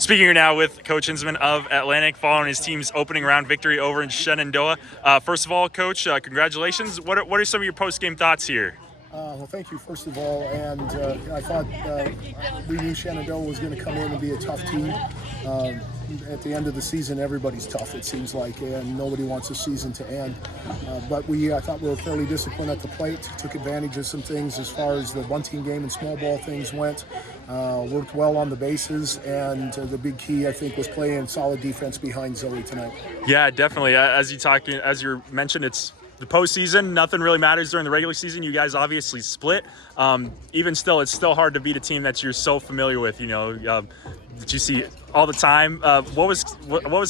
Speaking here now with Coach Hinsman of Atlantic, following his team's opening round victory over in Shenandoah. First of all, Coach, congratulations. What are some of your post-game thoughts here? Well, thank you, first of all. And I thought we knew Shenandoah was going to come in and be a tough team. At the end of the season, everybody's tough, it seems like, and nobody wants the season to end. But I thought we were fairly disciplined at the plate, took advantage of some things as far as the one-team game and small ball things went. Worked well on the bases, and the big key, I think, was playing solid defense behind Zoe tonight. Yeah, definitely. As you mentioned, it's the postseason. Nothing really matters during the regular season. You guys obviously split. Even still, it's still hard to beat a team that you're so familiar with. That you see all the time. What was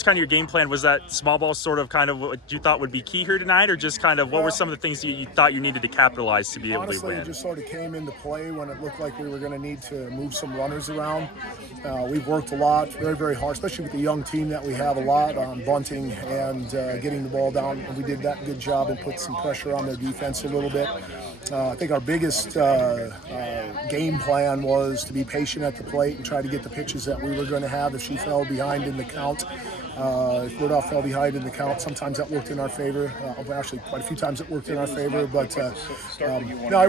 kind of your game plan? Was that small ball sort of kind of what you thought would be key here tonight, or just kind of what were some of the things you thought you needed to capitalize to be able to win? Honestly, it just sort of came into play when it looked like we were going to need to move some runners around. We've worked a lot, very, very hard, especially with the young team that we have, a lot on bunting and getting the ball down. And we did that good job and put some pressure on their defense a little bit. I think our biggest game plan was to be patient at the plate and try to get the pitches that we were going to have if she fell behind in the count. If Rudolph fell behind in the count, sometimes that worked in our favor. Actually, quite a few times it worked in our favor. But that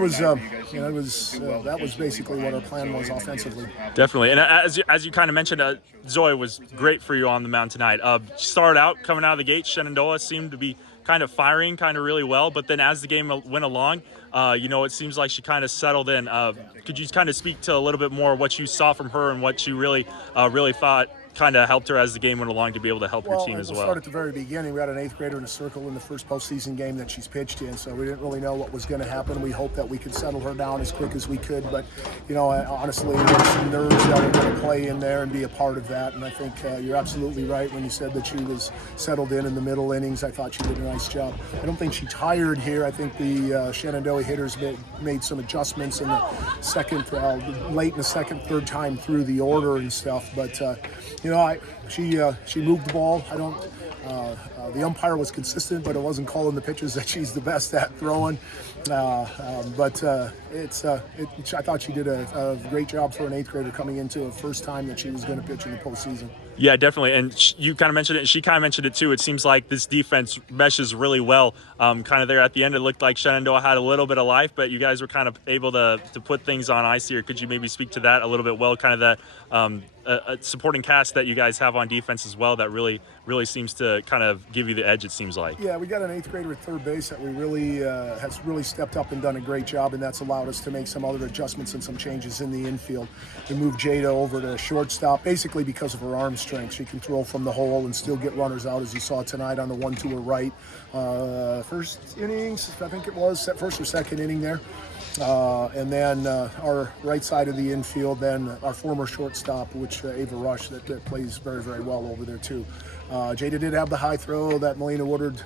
was basically what our plan was offensively. Definitely, and as you kind of mentioned, Zoe was great for you on the mound tonight. Started out coming out of the gate, Shenandoah seemed to be kind of firing kind of really well, but then as the game went along, it seems like she kind of settled in. Could you kind of speak to a little bit more what you saw from her and what you really thought kind of helped her as the game went along to be able to help your team as well? We'll start at the very beginning. We had an 8th grader in a circle in the first postseason game that she's pitched in, so we didn't really know what was going to happen. We hoped that we could settle her down as quick as we could, but honestly, there's some nerves that are going to play in there and be a part of that. And I think you're absolutely right when you said that she was settled in the middle innings. I thought she did a nice job. I don't think she tired here. I think the Shenandoah hitters made some adjustments in the second, late in the second, third time through the order and stuff, but she moved the ball. The umpire was consistent, but it wasn't calling the pitches that she's the best at throwing. I thought she did a great job for an 8th grader coming into a first time that she was going to pitch in the postseason. Yeah, definitely. And you kind of mentioned it, and she kind of mentioned it too. It seems like this defense meshes really well. Kind of there at the end, it looked like Shenandoah had a little bit of life, but you guys were kind of able to put things on ice here. Could you maybe speak to that a little bit? Well, kind of that a supporting cast that you guys have on defense as well that really seems to kind of give you the edge, it seems like. Yeah, we got an 8th grader at third base that we really has really stepped up and done a great job, and that's allowed us to make some other adjustments and some changes in the infield. We moved Jada over to shortstop basically because of her arm strength. She can throw from the hole and still get runners out, as you saw tonight on the one to her right. First innings, I think it was, first or second inning there. And then our right side of the infield, then our former shortstop, which Ava Rush, that plays very, very well over there too. Jada did have the high throw that Melina Woodard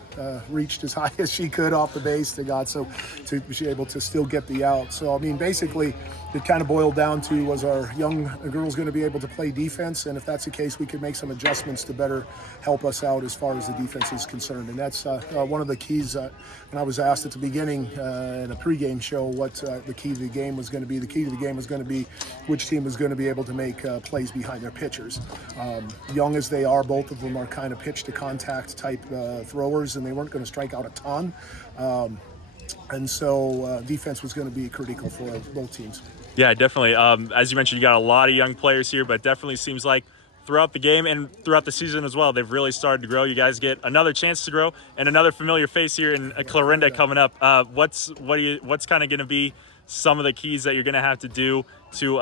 reached as high as she could off the base to God, so to be able to still get the out. So, I mean, basically, it kind of boiled down to, was our young girls going to be able to play defense? And if that's the case, we could make some adjustments to better help us out as far as the defense is concerned. And that's one of the keys. When I was asked at the beginning in a pregame show what the key to the game was going to be, the key to the game was going to be which team was going to be able to make plays behind their pitchers. Young as they are, both of them are kind of pitch to contact type throwers, and they weren't going to strike out a ton. And so defense was going to be critical for both teams. Yeah, definitely. As you mentioned, you got a lot of young players here, but definitely seems like throughout the game and throughout the season as well, they've really started to grow. You guys get another chance to grow and another familiar face here in Clarinda coming up. What's kind of going to be some of the keys that you're going to have to do to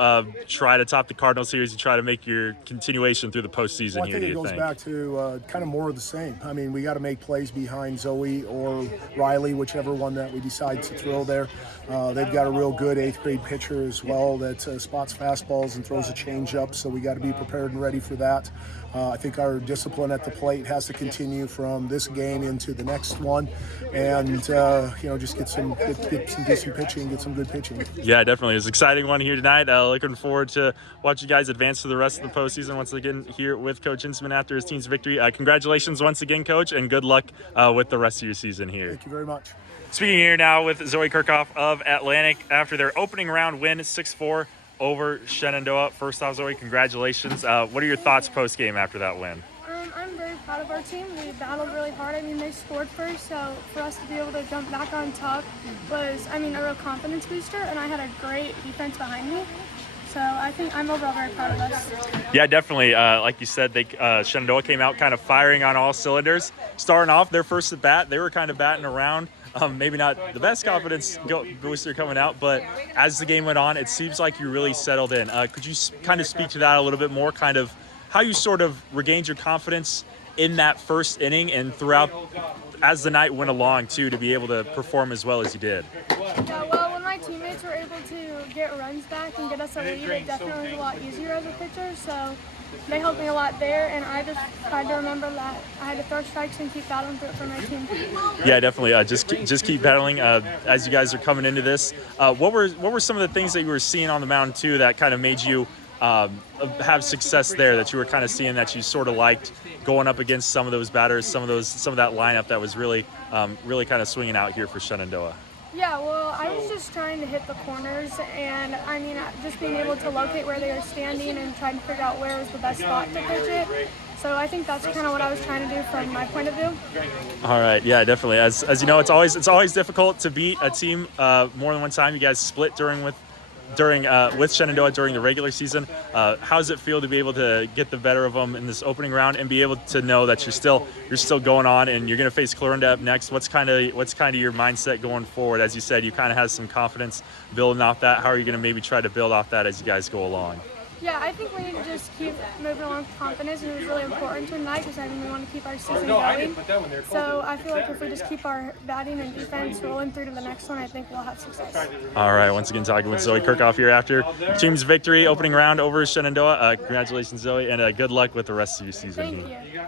try to top the Cardinal series and try to make your continuation through the postseason? Well, I think it goes back to kind of more of the same. I mean, we got to make plays behind Zoe or Riley, whichever one that we decide to throw there. They've got a real good 8th grade pitcher as well that spots fastballs and throws a changeup, so we got to be prepared and ready for that. I think our discipline at the plate has to continue from this game into the next one, and just get some decent pitching, get some good pitching. Yeah, definitely. It's an exciting one here tonight. Looking forward to watching you guys advance to the rest of the postseason once again here with Coach Hinsman after his team's victory. Congratulations once again, Coach, and good luck with the rest of your season here. Thank you very much. Speaking here now with Zoe Kirchhoff of Atlantic after their opening round win 6-4 over Shenandoah. First off, Zoe, congratulations. What are your thoughts post-game after that win? I'm very proud of our team. We battled really hard. I mean, they scored first, so for us to be able to jump back on top was, a real confidence booster, and I had a great defense behind me. So I think I'm overall very proud of us. Yeah, definitely. Like you said, Shenandoah came out kind of firing on all cylinders. Starting off their first at bat, they were kind of batting around. Maybe not the best confidence booster coming out, but as the game went on, it seems like you really settled in. Could you kind of speak to that a little bit more, kind of how you sort of regained your confidence in that first inning and throughout as the night went along, too, to be able to perform as well as you did? Yeah, well, when my teammates were able to get runs back and get us a lead, it definitely was a lot easier as a pitcher. So they helped me a lot there, and I just tried to remember that I had to throw strikes and keep battling through it for my team. Yeah, definitely. Just keep battling as you guys are coming into this. What were some of the things that you were seeing on the mound too that kind of made you have success there, that you were kind of seeing that you sort of liked going up against some of those batters, some of that lineup that was really kind of swinging out here for Shenandoah? Yeah, well, I was just trying to hit the corners, and just being able to locate where they were standing and trying to figure out where was the best spot to pitch it. So I think that's kind of what I was trying to do from my point of view. All right, yeah, definitely. As you know, it's always difficult to beat a team more than one time. You guys split with Shenandoah during the regular season. How does it feel to be able to get the better of them in this opening round and be able to know that you're still going on and you're going to face Clarinda up next? What's kind of your mindset going forward? As you said, you kind of have some confidence building off that. How are you going to maybe try to build off that as you guys go along? Yeah, I think we need to just keep moving along with confidence, and it was really important tonight because we want to keep our season going. So I feel like if we just keep our batting and defense rolling through to the next one, I think we'll have success. All right, once again, talking with Zoe Kirkhoff here after team's victory, opening round over Shenandoah. Congratulations, Zoe, and good luck with the rest of your season. Thank you.